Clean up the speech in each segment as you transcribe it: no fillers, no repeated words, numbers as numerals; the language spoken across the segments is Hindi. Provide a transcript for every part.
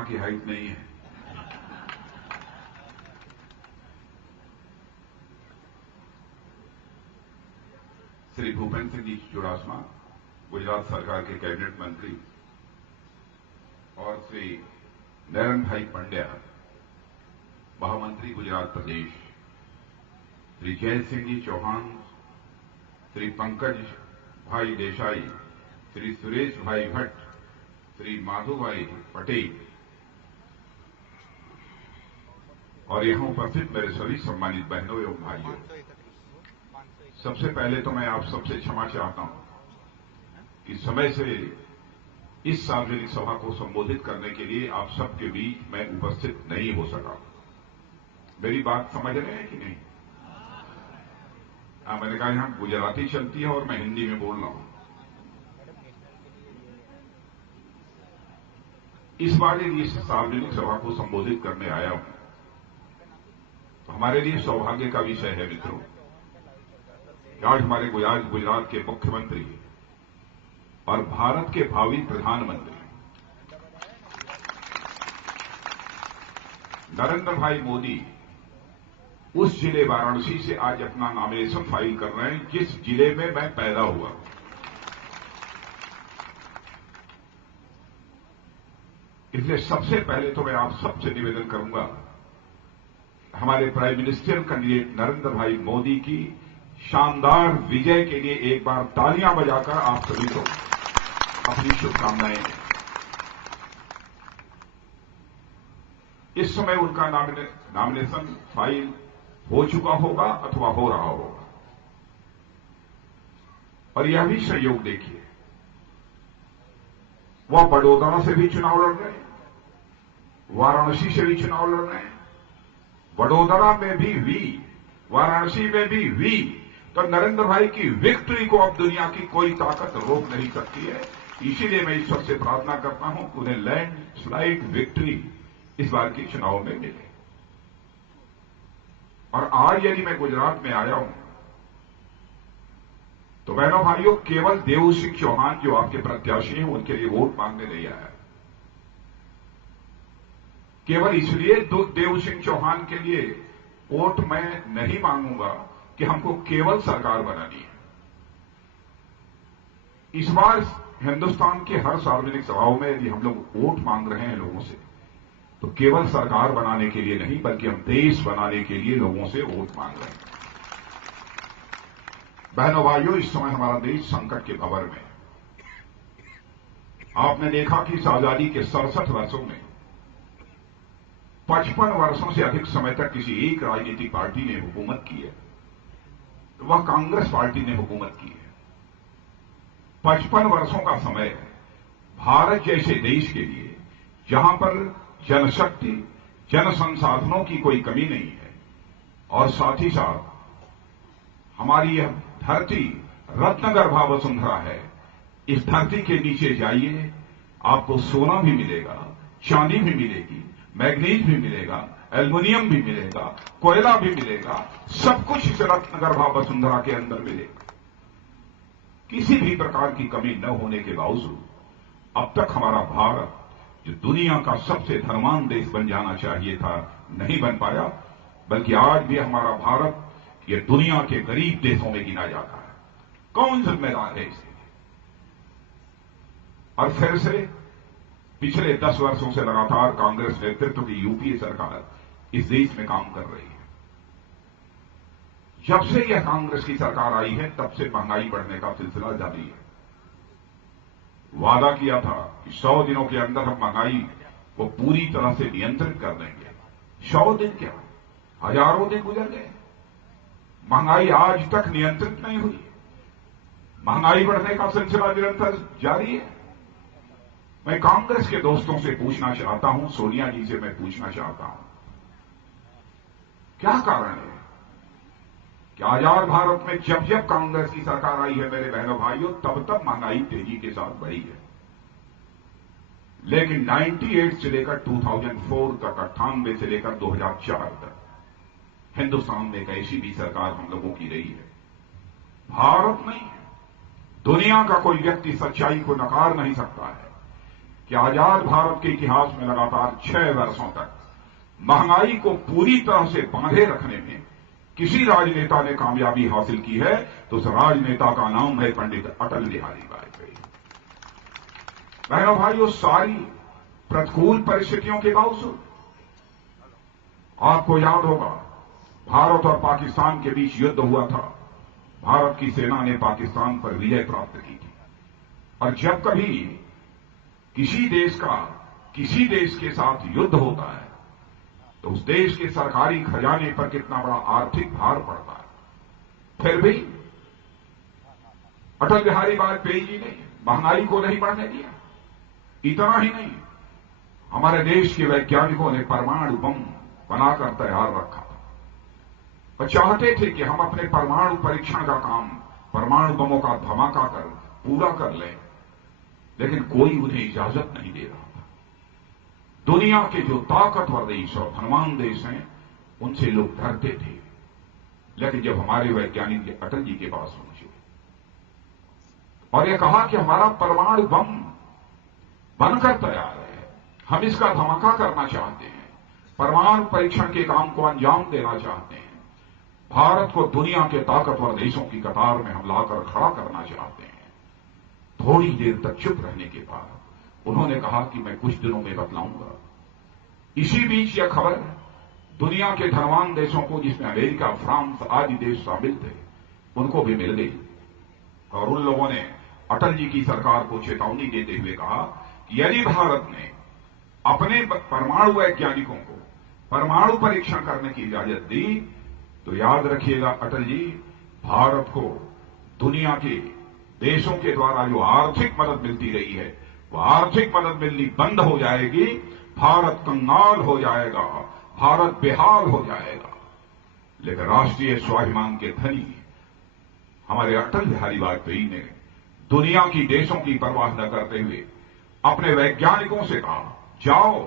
चुड़ासमा की हाइट नहीं है। श्री भूपेंद्र सिंह जी चुड़ासमा गुजरात सरकार के कैबिनेट मंत्री और श्री नरेंद्र भाई पंड्या महामंत्री गुजरात प्रदेश, श्री जय सिंह जी चौहान, श्री पंकज भाई देसाई, श्री सुरेश भाई भट्ट, श्री माधु भाई पटेल और यहां उपस्थित मेरे सभी सम्मानित बहनों एवं भाइयों, सबसे पहले तो मैं आप सबसे क्षमा चाहता हूं कि समय से इस सार्वजनिक सभा को संबोधित करने के लिए आप सबके बीच मैं उपस्थित नहीं हो सका। मेरी बात समझ रहे हैं कि नहीं? मैंने कहा यहां गुजराती चलती है और मैं हिंदी में बोल रहा हूं। इस बार यदि इस सार्वजनिक सभा को संबोधित करने आया हूं तो हमारे लिए सौभाग्य का विषय है मित्रों। आज हमारे गुजरात के मुख्यमंत्री और भारत के भावी प्रधानमंत्री नरेंद्र भाई मोदी उस जिले वाराणसी से आज अपना नॉमिनेशन फाइल कर रहे हैं जिस जिले में मैं पैदा हुआ। इसलिए सबसे पहले तो मैं आप सबसे निवेदन करूंगा, हमारे प्राइम मिनिस्टर कैंडिडेट नरेंद्र भाई मोदी की शानदार विजय के लिए एक बार तालियां बजाकर आप सभी को अपनी शुभकामनाएं दें। इस समय उनका नॉमिनेशन फाइल हो चुका होगा अथवा हो रहा होगा। और यह भी सहयोग देखिए, वह बड़ौदा से भी चुनाव लड़ रहे हैं, वाराणसी से भी चुनाव लड़ रहे हैं। वडोदरा में भी वी, वाराणसी में भी वी। तो नरेंद्र भाई की विक्ट्री को अब दुनिया की कोई ताकत रोक नहीं सकती है। इसीलिए मैं ईश्वर से प्रार्थना करता हूं कि उन्हें लैंडस्लाइड विक्ट्री इस बार के चुनाव में मिले। और आज यदि मैं गुजरात में आया हूं तो बहनों भाइयों, केवल देव सिंह चौहान जो आपके प्रत्याशी हैं उनके लिए वोट मांगने नहीं आया। केवल इसलिए देव सिंह चौहान के लिए वोट मैं नहीं मांगूंगा कि हमको केवल सरकार बनानी है। इस बार हिंदुस्तान के हर सार्वजनिक सभाओं में यदि हम लोग वोट मांग रहे हैं लोगों से, तो केवल सरकार बनाने के लिए नहीं बल्कि हम देश बनाने के लिए लोगों से वोट मांग रहे हैं। बहनों भाइयों, इस समय हमारा देश संकट के भंवर में है। आपने देखा कि इस आजादी के 67 वर्षों में 55 वर्षों से अधिक समय तक किसी एक राजनीतिक पार्टी ने हुकूमत की है, तो वह कांग्रेस पार्टी ने हुकूमत की है। 55 वर्षों का समय है भारत जैसे देश के लिए, जहां पर जनशक्ति, जन संसाधनों की कोई कमी नहीं है और साथ ही साथ हमारी यह धरती रत्नगर्भा वसुंधरा है। इस धरती के नीचे जाइए, आपको सोना भी मिलेगा, चांदी भी मिलेगी, मैग्नीज भी मिलेगा, एल्युमिनियम भी मिलेगा, कोयला भी मिलेगा, सब कुछ इस रत्नगर्भा वसुंधरा के अंदर मिलेगा। किसी भी प्रकार की कमी न होने के बावजूद अब तक हमारा भारत, जो दुनिया का सबसे धर्मांध देश बन जाना चाहिए था, नहीं बन पाया, बल्कि आज भी हमारा भारत ये दुनिया के गरीब देशों में गिना जाता है। कौन जिम्मेदार है इसके लिए? और फिर से पिछले 10 वर्षों से लगातार कांग्रेस नेतृत्व की यूपीए सरकार इस देश में काम कर रही है। जब से यह कांग्रेस की सरकार आई है तब से महंगाई बढ़ने का सिलसिला जारी है। वादा किया था कि 100 दिनों के अंदर हम महंगाई को पूरी तरह से नियंत्रित कर देंगे। 100 दिन क्या, हजारों दिन गुजर गए, महंगाई आज तक नियंत्रित नहीं हुई। महंगाई बढ़ने का सिलसिला निरंतर जारी है। मैं कांग्रेस के दोस्तों से पूछना चाहता हूं, सोनिया जी से मैं पूछना चाहता हूं, क्या कारण है कि आजाद भारत में जब जब कांग्रेस की सरकार आई है मेरे बहनों भाइयों, तब तब महंगाई तेजी के साथ बढ़ी है, लेकिन 98 से लेकर 2004 तक, 98 से लेकर 2004 तक हिंदुस्तान में एक ऐसी भी सरकार हम लोगों की रही है। भारत नहीं है, दुनिया का कोई व्यक्ति सच्चाई को नकार नहीं सकता है कि आजाद भारत के इतिहास में लगातार 6 वर्षों तक महंगाई को पूरी तरह से बांधे रखने में किसी राजनेता ने कामयाबी हासिल की है तो उस राजनेता का नाम है पंडित अटल बिहारी वाजपेयी। बहनों भाइयों, सारी प्रतिकूल परिस्थितियों के बावजूद आपको याद होगा भारत और पाकिस्तान के बीच युद्ध हुआ था। भारत की सेना ने पाकिस्तान पर विजय प्राप्त की थी। और जब कभी किसी देश के साथ युद्ध होता है तो उस देश के सरकारी खजाने पर कितना बड़ा आर्थिक भार पड़ता है। फिर भी अटल बिहारी वाजपेयी जी ने महंगाई को नहीं बढ़ने दिया। इतना ही नहीं, हमारे देश के वैज्ञानिकों ने परमाणु बम बनाकर तैयार रखा था और चाहते थे कि हम अपने परमाणु परीक्षण का काम परमाणु बमों का धमाका कर पूरा कर लें, लेकिन कोई उन्हें इजाजत नहीं दे रहा था। दुनिया के जो ताकतवर देश और धनवान देश हैं उनसे लोग डरते थे, लेकिन जब हमारे वैज्ञानिक अटल जी के पास पहुंचे और यह कहा कि हमारा परमाणु बम बनकर तैयार है, हम इसका धमाका करना चाहते हैं, परमाणु परीक्षण के काम को अंजाम देना चाहते हैं, भारत को दुनिया के ताकतवर देशों की कतार में हम लाकर खड़ा करना चाहते हैं। थोड़ी देर तक चुप रहने के बाद उन्होंने कहा कि मैं कुछ दिनों में बतलाऊंगा। इसी बीच यह खबर दुनिया के धनवान देशों को, जिसमें अमेरिका, फ्रांस आदि देश शामिल थे, उनको भी मिल गई और उन लोगों ने अटल जी की सरकार को चेतावनी देते हुए कहा कि यदि भारत ने अपने परमाणु वैज्ञानिकों को परमाणु परीक्षण करने की इजाजत दी तो याद रखिएगा अटल जी, भारत को दुनिया के देशों के द्वारा जो आर्थिक मदद मिलती रही है वह आर्थिक मदद मिलनी बंद हो जाएगी, भारत कंगाल हो जाएगा, भारत बेहाल हो जाएगा। लेकिन राष्ट्रीय स्वाभिमान के धनी हमारे अटल बिहारी वाजपेयी ने दुनिया की देशों की परवाह न करते हुए अपने वैज्ञानिकों से कहा, जाओ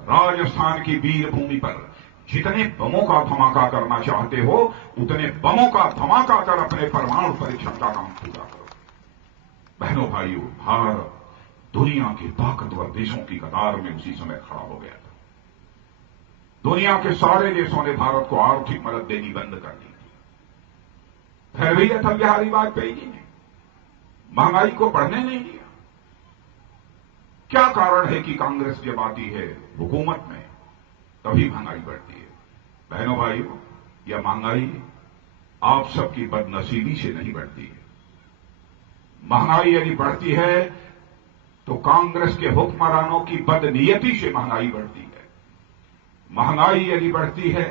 राजस्थान की वीर भूमि पर जितने बमों का धमाका करना चाहते हो उतने बमों का धमाका कर अपने परमाणु परीक्षण का काम पूरा करो। बहनों भाइयों, भारत दुनिया के ताकतवर देशों की कतार में उसी समय खड़ा हो गया था। दुनिया के सारे देशों ने भारत को आर्थिक मदद देनी बंद कर दी थी। फिर भी अटल बिहारी वाजपेयी जी ने महंगाई को बढ़ने नहीं दिया। क्या कारण है कि कांग्रेस जब आती है हुकूमत में तभी महंगाई बढ़ती है? बहनों भाइयों, यह महंगाई आप सबकी बदनसीबी से नहीं बढ़ती है। महंगाई यदि बढ़ती है तो कांग्रेस के हुक्मरानों की बदनीयती से महंगाई बढ़ती है। महंगाई यदि बढ़ती है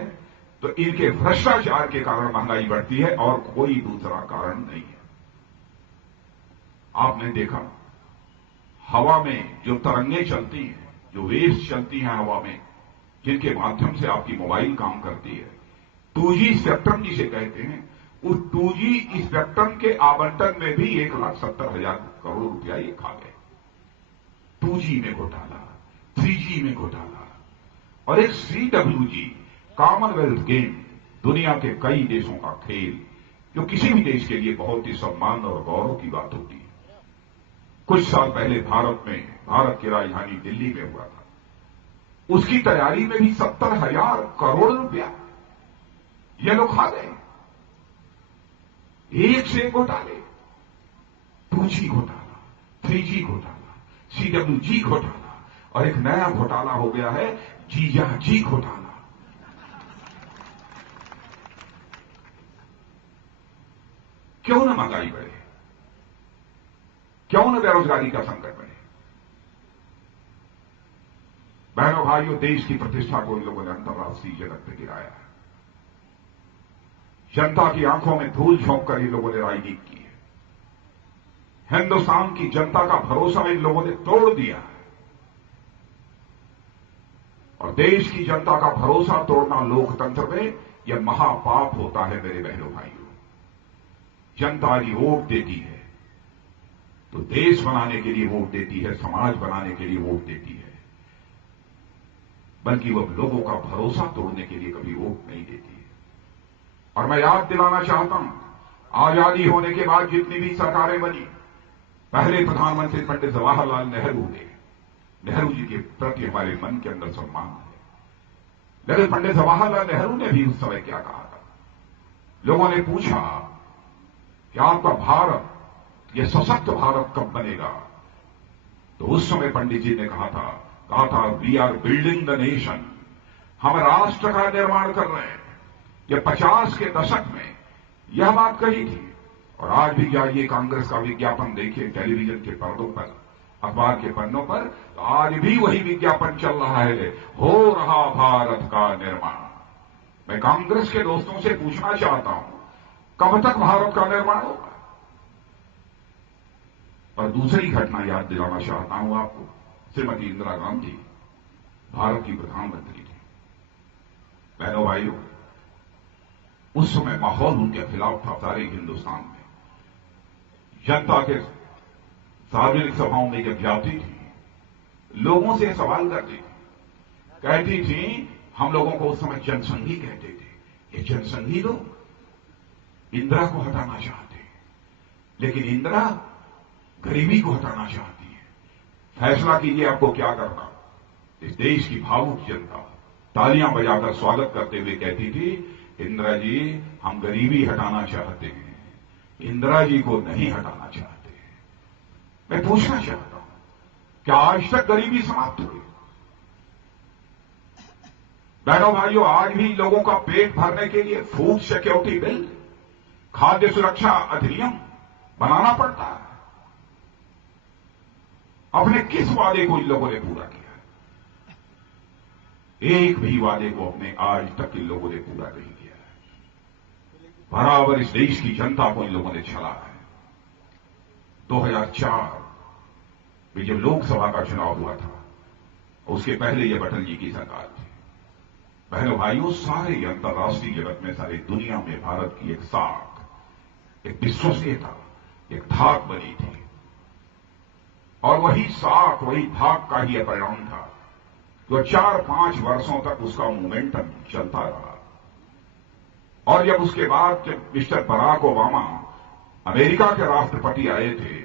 तो इनके भ्रष्टाचार के कारण महंगाई बढ़ती है और कोई दूसरा कारण नहीं है। आपने देखा हवा में जो तरंगें चलती हैं, जो वेव्स चलती हैं हवा में, जिनके माध्यम से आपकी मोबाइल काम करती है, 2G स्पेक्ट्रम जिसे कहते हैं, उस 2G स्पेक्ट्रम के आवंटन में भी 1,70,000 करोड़ रुपया ये खा गए। 2G में घोटाला, 3G में घोटाला और एक CWG कॉमनवेल्थ गेम, दुनिया के कई देशों का खेल, जो किसी भी देश के लिए बहुत ही सम्मान और गौरव की बात होती है। कुछ साल पहले भारत की राजधानी दिल्ली में हुआ था, उसकी तैयारी में भी 70,000 करोड़ रुपया ये लोग खा गए। एक से घोटाले, 2G घोटाला, 3G घोटाला, CWG घोटाला और एक नया घोटाला हो गया है जीजाजी घोटाला। क्यों न महंगाई बढ़े, क्यों न बेरोजगारी का संकट बढ़े? बहनों भाइयों, देश की प्रतिष्ठा को इन लोगों ने अंतर्राष्ट्रीय जगत में गिराया है। जनता की आंखों में धूल झोंक कर इन लोगों ने राजनीति की है। हिंदुस्तान की जनता का भरोसा इन लोगों ने तोड़ दिया है और देश की जनता का भरोसा तोड़ना लोकतंत्र में यह महापाप होता है। मेरे बहनों भाइयों, जनता यदि वोट देती है तो देश बनाने के लिए वोट देती है, समाज बनाने के लिए वोट देती है, बल्कि वह लोगों का भरोसा तोड़ने के लिए कभी वोट नहीं देती है। और मैं याद दिलाना चाहता हूं, आजादी होने के बाद जितनी भी सरकारें बनी, पहले प्रधानमंत्री पंडित जवाहरलाल नेहरू थे, नेहरू जी के प्रति हमारे मन के अंदर सम्मान है। लेकिन पंडित जवाहरलाल नेहरू ने भी उस समय क्या कहा था? लोगों ने पूछा कि आपका भारत, यह सशक्त भारत कब बनेगा? तो उस समय पंडित जी ने कहा था we are building the nation. हम राष्ट्र का निर्माण कर रहे हैं। यह 50 के दशक में यह बात कही थी। और आज भी जाइए कांग्रेस का विज्ञापन देखिए टेलीविजन के पर्दों पर, अखबार के पन्नों पर, तो आज भी वही विज्ञापन चल रहा है, हो रहा भारत का निर्माण। मैं कांग्रेस के दोस्तों से पूछना चाहता हूं, कब तक भारत का निर्माण होगा? और दूसरी घटना याद दिलाना चाहता हूं आपको। श्रीमती इंदिरा गांधी भारत की प्रधानमंत्री थी। बहनों भाइयों, उस समय माहौल उनके खिलाफ था सारे हिंदुस्तान में। जनता के सार्वजनिक सभाओं में जब जाती थी, लोगों से सवाल करती थी, कहती थी, हम लोगों को उस समय जनसंघी कहते थे, ये जनसंघी लोग इंदिरा को हटाना चाहते हैं, लेकिन इंदिरा गरीबी को हटाना चाहती है। फैसला कीजिए आपको क्या करना। इस देश की भावुक जनता तालियां बजाकर स्वागत करते हुए कहती थी, इंदिरा जी हम गरीबी हटाना चाहते हैं, इंदिरा जी को नहीं हटाना चाहते। मैं पूछना चाहता हूं, क्या आज तक गरीबी समाप्त हुई? बहनों भाइयों, आज भी लोगों का पेट भरने के लिए फूड सिक्योरिटी बिल, खाद्य सुरक्षा अधिनियम बनाना पड़ता है। अपने किस वादे को इन लोगों ने पूरा किया? एक भी वादे को अपने आज तक इन लोगों ने पूरा नहीं किया है। बराबर इस देश की जनता को इन लोगों ने छला है। 2004 में जब लोकसभा का चुनाव हुआ था, उसके पहले यह अटल जी की सरकार थी। बहनों भाइयों, सारे अंतर्राष्ट्रीय जगत में, सारी दुनिया में भारत की एक साख, एक विश्वसनीयता, एक धाक बनी थी। और वही साख, वही धाक का ही परिणाम था तो 4-5 वर्षों तक उसका मोमेंटम चलता रहा। और जब उसके बाद जब मिस्टर बराक ओबामा अमेरिका के राष्ट्रपति आए थे,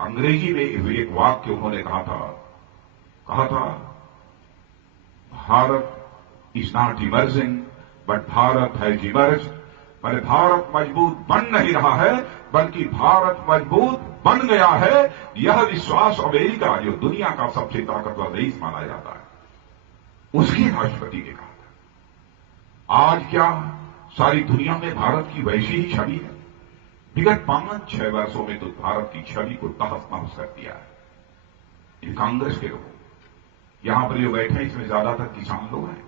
अंग्रेजी में एक वाक्य उन्होंने कहा था, Bharat is not emerging but Bharat has emerge. मैंने भारत मजबूत बन नहीं रहा है, बल्कि भारत मजबूत बन गया है। यह विश्वास अमेरिका, जो दुनिया का सबसे ताकतवर देश माना जाता है, उसके राष्ट्रपति ने कहा था। आज क्या सारी दुनिया में भारत की वैसी ही छवि है? विगत 5-6 वर्षों में तो भारत की छवि को तहस नहस कर दिया है इन कांग्रेस के लोगों। यहां पर जो बैठे हैं, इसमें ज्यादातर किसान लोग हैं।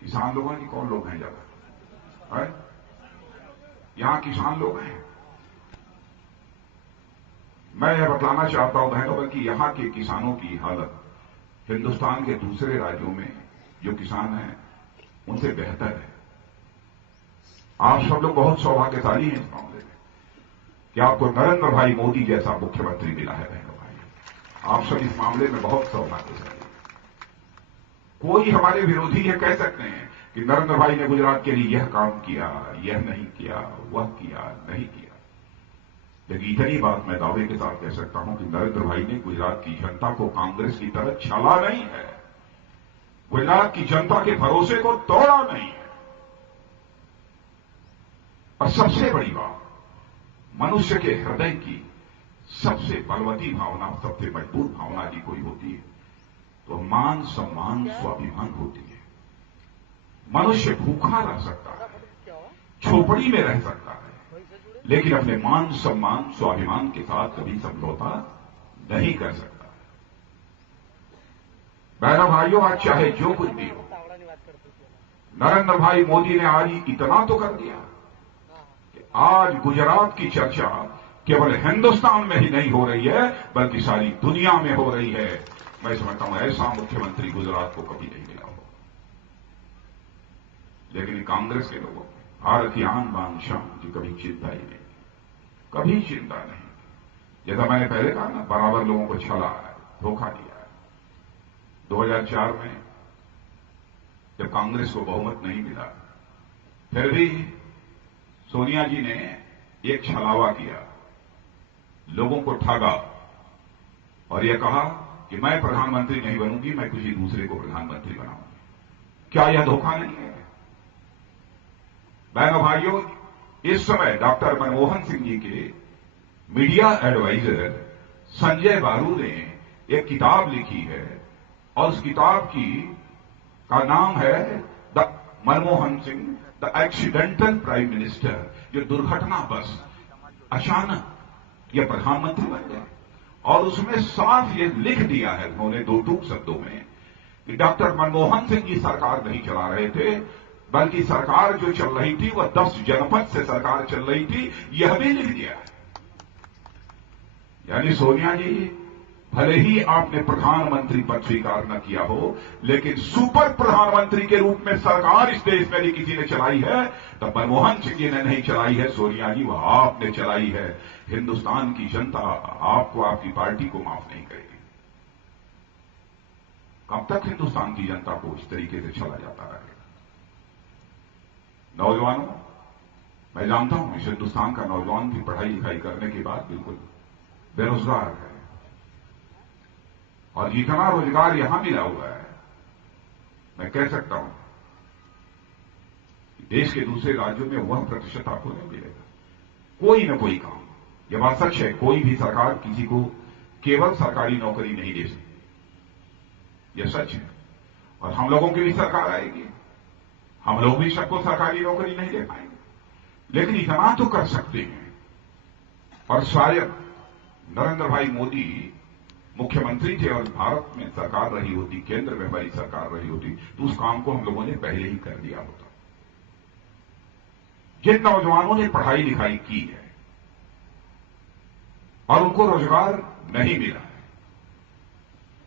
किसान लोग हैं कि कौन लोग हैं ज्यादा? है यहां किसान लोग हैं। मैं यह बतलाना चाहता हूं बहनों, बल्कि यहां के किसानों की हालत हिंदुस्तान के दूसरे राज्यों में जो किसान हैं उनसे बेहतर है। आप सब लोग बहुत सौभाग्यशाली हैं इस मामले में कि आपको नरेंद्र भाई मोदी जैसा मुख्यमंत्री मिला है। बहनों भाई, आप सब इस मामले में बहुत सौभाग्यशाली हैं। कोई हमारे विरोधी ये कह सकते हैं कि नरेंद्र भाई ने गुजरात के लिए यह काम किया, यह नहीं किया, वह किया, नहीं किया। लेकिन इतनी बात मैं दावे के साथ कह सकता हूं कि नरेंद्र भाई ने गुजरात की जनता को कांग्रेस की तरह छला नहीं है, गुजरात की जनता के भरोसे को तोड़ा नहीं है। और सबसे बड़ी बात, मनुष्य के हृदय की सबसे बलवती भावना, सबसे मजबूत भावना यदि कोई होती है तो मान, सम्मान, स्वाभिमान होती है। मनुष्य भूखा रह सकता है, झोपड़ी में रह सकता है, लेकिन अपने मान, सम्मान, स्वाभिमान के साथ कभी समझौता नहीं कर सकता। बहनों भाइयों, आज चाहे जो कुछ भी हो, नरेंद्र भाई मोदी ने आज इतना तो कर दिया कि आज गुजरात की चर्चा केवल हिंदुस्तान में ही नहीं हो रही है, बल्कि सारी दुनिया में हो रही है। मैं समझता हूं ऐसा मुख्यमंत्री गुजरात को कभी नहीं मिला हो। लेकिन कांग्रेस के लोगों भारत की आन बान शान की कभी चिंता ही नहीं, कभी चिंता नहीं। जैसा मैंने पहले कहा ना, बराबर लोगों को छला है, धोखा दिया है। 2004 में जब कांग्रेस को बहुमत नहीं मिला, फिर भी सोनिया जी ने एक छलावा किया, लोगों को ठगा और यह कहा कि मैं प्रधानमंत्री नहीं बनूंगी, मैं किसी दूसरे को प्रधानमंत्री बनाऊंगी। क्या यह धोखा नहीं है? बहनों भाइयों, इस समय डॉक्टर मनमोहन सिंह जी के मीडिया एडवाइजर संजय बारू ने एक किताब लिखी है और उस किताब का नाम है the Manmohan Singh the accidental prime minister, जो दुर्घटनावश अचानक यह प्रधानमंत्री बन गए। और उसमें साफ ये लिख दिया है उन्होंने दो टूक शब्दों में कि डॉक्टर मनमोहन सिंह जी सरकार नहीं चला रहे थे, बल्कि सरकार जो चल रही थी वह 10 जनपद से सरकार चल रही थी, यह भी लिख दिया है। यानी सोनिया जी, भले ही आपने प्रधानमंत्री पद स्वीकार न किया हो, लेकिन सुपर प्रधानमंत्री के रूप में सरकार इस देश में भी किसी ने चलाई है तो मनमोहन सिंह जी ने नहीं चलाई है सोनिया जी, वह आपने चलाई है। हिंदुस्तान की जनता आपको, आपकी पार्टी को माफ नहीं करेगी। कब तक हिंदुस्तान की जनता को इस तरीके से चला जाता रहेगा? नौजवानों, मैं जानता हूं इस हिंदुस्तान का नौजवान भी पढ़ाई लिखाई करने के बाद बिल्कुल बेरोजगार है, और जितना रोजगार यहां मिला हुआ है, मैं कह सकता हूं कि देश के दूसरे राज्यों में वह प्रतिशत आपको नहीं मिलेगा। कोई न कोई काम, यह बात सच है, कोई भी सरकार किसी को केवल सरकारी नौकरी नहीं दे सकती, यह सच है। और हम लोगों की भी सरकार आएगी, हम लोग भी सबको सरकारी नौकरी नहीं दे पाएंगे, लेकिन इतना तो कर सकते हैं। और शायद नरेंद्र भाई मोदी मुख्यमंत्री थे और भारत में सरकार रही होती, केंद्र में हमारी सरकार रही होती, तो उस काम को हम लोगों ने पहले ही कर दिया होता। जिन नौजवानों ने पढ़ाई लिखाई की है और उनको रोजगार नहीं मिला है,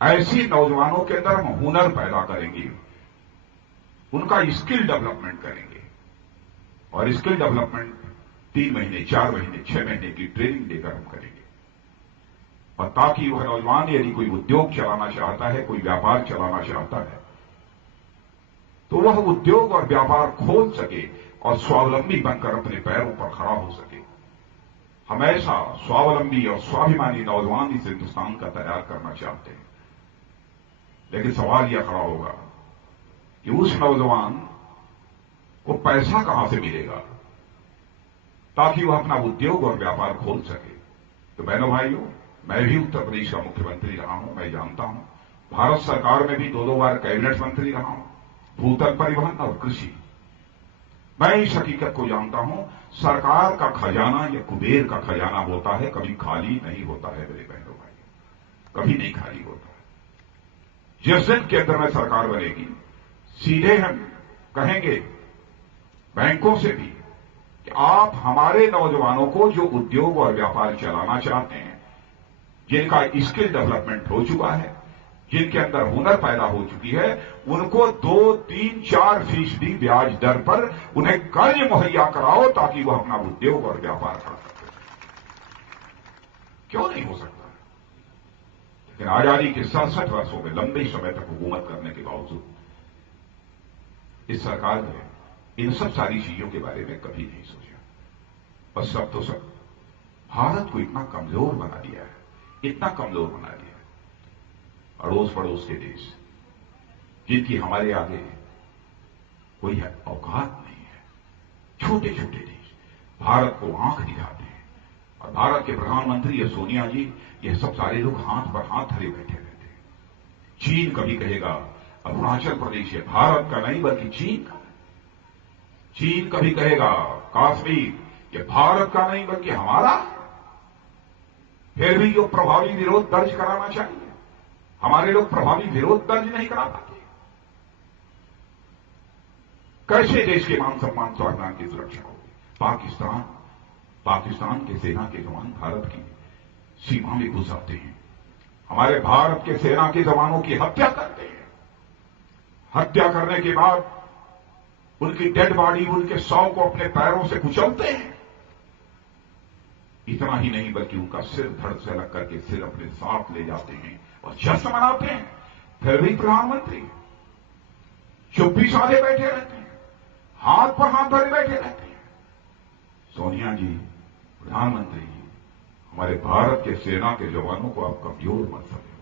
ऐसे नौजवानों के अंदर हम हुनर पैदा करेंगे, उनका स्किल डेवलपमेंट करेंगे। और स्किल डेवलपमेंट 3 महीने, 4 महीने, 6 महीने की ट्रेनिंग देकर हम करेंगे, और ताकि वह नौजवान यदि कोई उद्योग चलाना चाहता है, कोई व्यापार चलाना चाहता है, तो वह उद्योग और व्यापार खोल सके और स्वावलंबी बनकर अपने पैरों पर खड़ा हो सके। हम ऐसा स्वावलंबी और स्वाभिमानी नौजवान इस हिंदुस्तान का तैयार करना चाहते हैं। लेकिन सवाल यह खड़ा होगा कि उस नौजवान को पैसा कहां से मिलेगा ताकि वह अपना उद्योग और व्यापार खोल सके। तो बहनों भाइयों, मैं भी उत्तर प्रदेश का मुख्यमंत्री रहा हूं, मैं जानता हूं। भारत सरकार में भी 2-2 बार कैबिनेट मंत्री रहा हूं, भूतल, परिवहन और कृषि। मैं इस हकीकत को जानता हूं, सरकार का खजाना या कुबेर का खजाना होता है, कभी खाली नहीं होता है मेरे बहनों भाई, कभी नहीं खाली होता है। जिस दिन केंद्र में सरकार बनेगी, सीधे हम कहेंगे बैंकों से भी कि आप हमारे नौजवानों को जो उद्योग और व्यापार चलाना चाहते हैं, जिनका स्किल डेवलपमेंट हो चुका है, जिनके अंदर हुनर पैदा हो चुकी है, उनको 2, 3, 4% ब्याज दर पर उन्हें कर्ज मुहैया कराओ ताकि वह अपना उद्योग और व्यापार कर सके। क्यों नहीं हो सकता? लेकिन आजादी के 67 वर्षों में लंबे समय तक हुकूमत करने के बावजूद इस सरकार ने इन सब सारी चीजों के बारे में कभी नहीं सोचा। और सब तो सब भारत को इतना कमजोर बना दिया है, इतना कमजोर बना दिया है। अड़ोस पड़ोस के देश जिनकी हमारे आगे कोई औकात नहीं है, छोटे छोटे देश भारत को आंख दिखाते हैं, और भारत के प्रधानमंत्री या सोनिया जी, ये सब सारे लोग हाथ पर हाथ धरे बैठे रहते हैं। चीन कभी कहेगा अरुणाचल प्रदेश ये भारत का नहीं बल्कि चीन का। चीन कभी कहेगा काश्मीर ये भारत का नहीं बल्कि हमारा। फिर भी जो प्रभावी विरोध दर्ज कराना चाहिए, हमारे लोग प्रभावी विरोध दर्ज नहीं करा पाते। कैसे देश के मान सम्मान स्वाभिमान की सुरक्षा होगी? पाकिस्तान के सेना के जवान भारत की सीमा में घुस आते हैं, हमारे भारत के सेना के जवानों की हत्या करते हैं। हत्या करने के बाद उनकी डेड बॉडी, उनके शव को अपने पैरों से कुचलते हैं। इतना ही नहीं बल्कि उनका सिर धड़ से अलग करके सिर अपने साथ ले जाते हैं और जश्न मनाते हैं। फिर भी प्रधानमंत्री चुप्पी साधे बैठे रहते हैं, हाथ पर हाथ धरे बैठे रहते हैं। सोनिया जी, प्रधानमंत्री जी, हमारे भारत के सेना के जवानों को आप कमजोर मत समझो।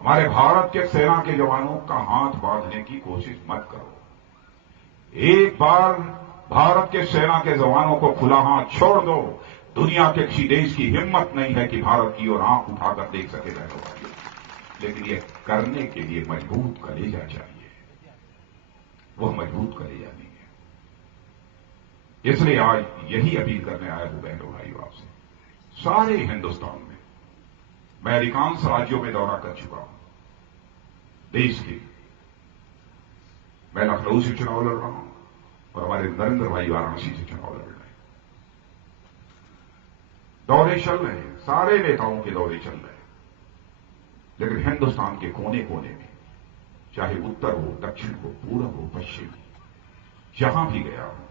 हमारे भारत के सेना के जवानों का हाथ बांधने की कोशिश मत करो। एक बार भारत के सेना के जवानों को खुला हाथ छोड़ दो, दुनिया के किसी देश की हिम्मत नहीं है कि भारत की ओर आंख उठाकर देख सके बहनों भाइयों। लेकिन यह करने के लिए मजबूत कलेजा चाहिए, वह मजबूत कलेजा नहीं है। इसलिए आज यही अपील करने आया हूं बहनों भाइयों आपसे, सारे हिंदुस्तान में मैं अधिकांश राज्यों में दौरा कर चुका हूं देश के। मैं लखनऊ से चुनाव लड़ रहा हूं और हमारे नरेंद्र भाई वाराणसी से चुनाव लड़ रहे हैं। दौरे चल रहे हैं, सारे नेताओं के दौरे चल रहे हैं, लेकिन हिंदुस्तान के कोने कोने में, चाहे उत्तर हो, दक्षिण हो, पूरब हो, पश्चिम हो, जहां भी गया हूं,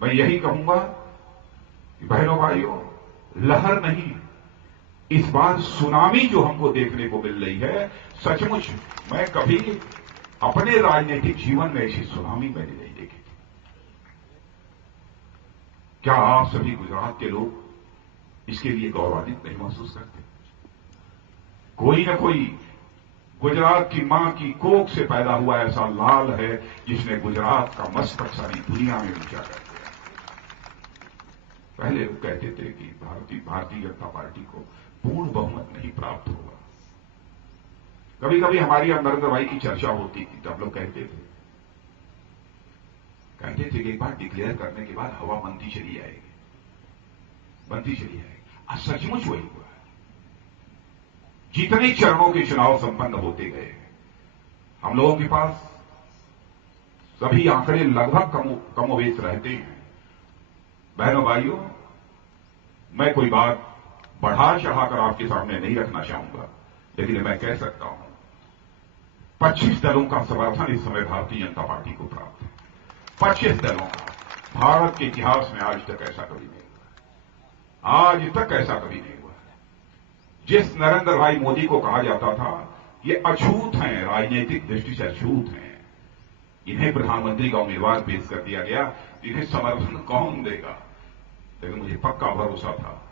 मैं यही कहूंगा कि बहनों भाइयों, लहर नहीं, इस बार सुनामी जो हमको देखने को मिल रही है, सचमुच मैं कभी अपने राजनीतिक जीवन में ऐसी सुनामी मैंने नहीं देखी थी। क्या आप सभी गुजरात के लोग इसके लिए गौरवान्वित नहीं महसूस करते? कोई न कोई गुजरात की मां की कोख से पैदा हुआ ऐसा लाल है जिसने गुजरात का मस्तक सारी दुनिया में ऊंचा कर दिया। पहले लोग कहते थे कि भारतीय जनता पार्टी को पूर्ण बहुमत नहीं प्राप्त होगा। कभी कभी हमारी और नरेंद्र भाई की चर्चा होती थी, तब लोग कहते थे कि एक बार डिक्लेयर करने के बाद हवा बनती चली आएगी, बनती चली आएगी। आज सचमुच वही हुआ है। जितने चरणों के चुनाव संपन्न होते गए, हम लोगों के पास सभी आंकड़े लगभग कमोवेश रहते हैं। बहनों भाइयों, मैं कोई बात बढ़ा चढ़ाकर आपके सामने नहीं रखना चाहूंगा, लेकिन मैं कह सकता हूं 25 दलों का समर्थन इस समय भारतीय जनता पार्टी को प्राप्त है। 25 दलों का। भारत के इतिहास में आज तक ऐसा कभी नहीं हुआ, आज तक ऐसा कभी नहीं हुआ। जिस नरेंद्र भाई मोदी को कहा जाता था ये अछूत हैं, राजनीतिक दृष्टि से अछूत हैं, इन्हें प्रधानमंत्री का उम्मीदवार पेश कर दिया गया, इन्हें समर्थन कौन देगा? लेकिन मुझे पक्का भरोसा था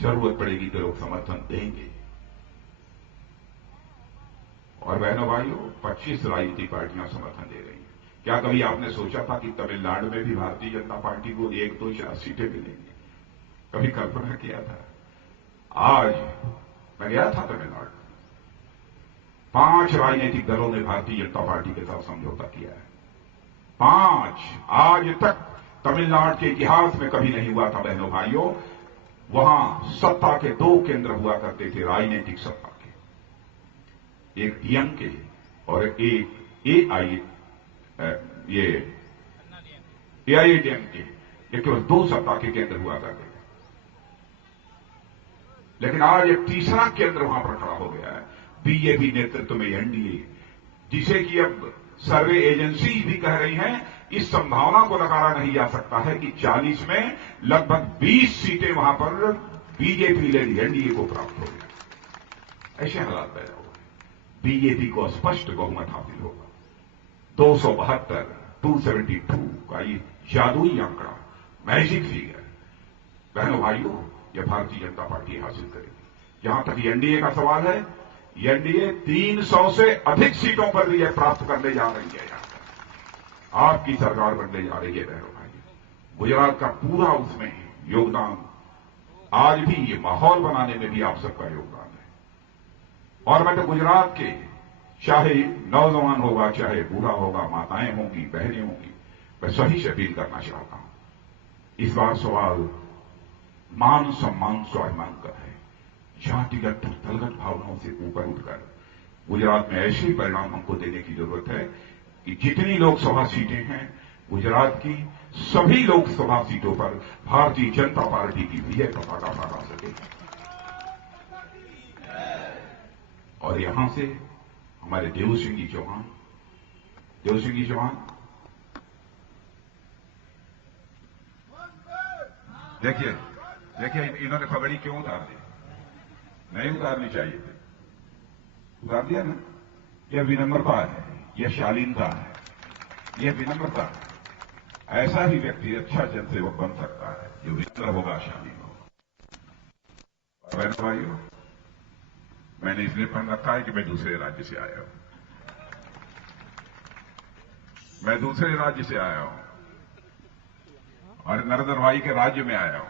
जरूरत पड़ेगी तो लोग समर्थन देंगे। और बहनों भाइयों, 25 राजनीतिक पार्टियां समर्थन दे रही हैं। क्या कभी आपने सोचा था कि तमिलनाडु में भी भारतीय जनता पार्टी को 1, 2, 4 सीटें मिलेंगी? कभी कल्पना किया था? आज मैं गया था तमिलनाडु, 5 राजनीतिक दलों ने भारतीय जनता पार्टी के साथ समझौता किया है। 5। आज तक तमिलनाडु के इतिहास में कभी नहीं हुआ था बहनों भाइयों। वहां सत्ता के 2 केंद्र हुआ करते थे, राजनीतिक सत्ता के, एक डीएमके और एक एआईएडीएमके, ये केवल 2 सत्ता के केंद्र हुआ करते थे। लेकिन आज एक तीसरा केंद्र वहां पर खड़ा हो गया है, बीजेपी नेतृत्व में एनडीए, जिसे कि अब सर्वे एजेंसी भी कह रही हैं, इस संभावना को नकारा नहीं जा सकता है कि 40 में लगभग 20 सीटें वहां पर बीजेपी लेड एनडीए को प्राप्त हो गया। ऐसे हालात पैदा हो गए। बीजेपी को स्पष्ट बहुमत हासिल होगा। 272, 272 का ये जादुई आंकड़ा, मैजिक फिगर, बहनों भाइयों, यह भारतीय जनता पार्टी हासिल करेगी। जहां तक एनडीए का सवाल है, एनडीए 300 से अधिक सीटों पर भी यह प्राप्त करने जा रही है। आपकी सरकार बनने जा रही है बहनों भाई। गुजरात का पूरा उसमें योगदान, आज भी ये माहौल बनाने में भी आप सबका योगदान है। और मैं तो गुजरात के, चाहे नौजवान होगा, चाहे बूढ़ा होगा, माताएं होंगी, बहनें होंगी, मैं सभी से अपील करना चाहता हूं, इस बार सवाल मान सम्मान स्वाभिमान का है। जातिगत दलगत भावनाओं से ऊपर उठकर गुजरात में ऐसे परिणाम हमको देने की जरूरत है कि जितनी लोकसभा सीटें हैं गुजरात की, सभी लोकसभा सीटों पर भारतीय जनता पार्टी की विजय पताका फहरा सके। और यहां से हमारे देव सिंह जी चौहान, देखिए इन्होंने खबड़ी क्यों उतार दी? नहीं उतारनी चाहिए थी, उतार दिया ना। यह विनम्रता है, यह शालीनता है, यह विनम्रता है। ऐसा ही व्यक्ति अच्छा जनसेवक बन सकता है जो विनम्र होगा, शालीन होगा। बहनों भाइयों, मैंने इसलिए पहन रखा है कि मैं दूसरे राज्य से आया हूं। मैं दूसरे राज्य से आया हूं और नरेंद्र भाई के राज्य में आया हूं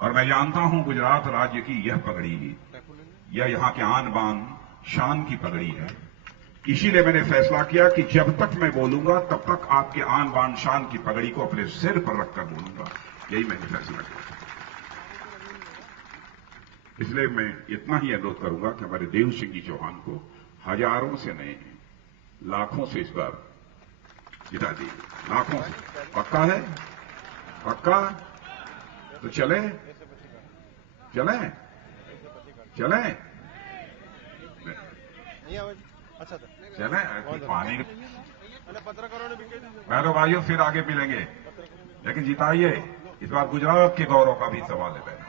और मैं जानता हूं गुजरात राज्य की यह पगड़ी, यह यहां के आन बान शान की पगड़ी है। इसीलिए मैंने फैसला किया कि जब तक मैं बोलूंगा तब तक आपके आन बान शान की पगड़ी को अपने सिर पर रखकर बोलूंगा। यही मैंने फैसला किया। इसलिए मैं इतना ही अनुरोध करूंगा कि हमारे देव सिंह जी चौहान को हजारों से नहीं लाखों से इस बार जिता दीजिए। लाखों से। पक्का है? पक्का? तो चले चले चले चले पानी बहनों भाइयों फिर आगे मिलेंगे, लेकिन जिताइए। इस बार गुजरात के गौरव का भी सवाल है।